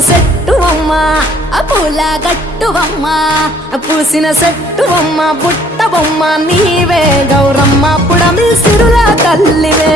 సెట్టువమ్మ పూల గట్టువమ్మ పూసిన సెట్టువమ్మ బుట్ట బొమ్మ నీవే గౌరమ్మ పుడమి సిరుల తల్లివే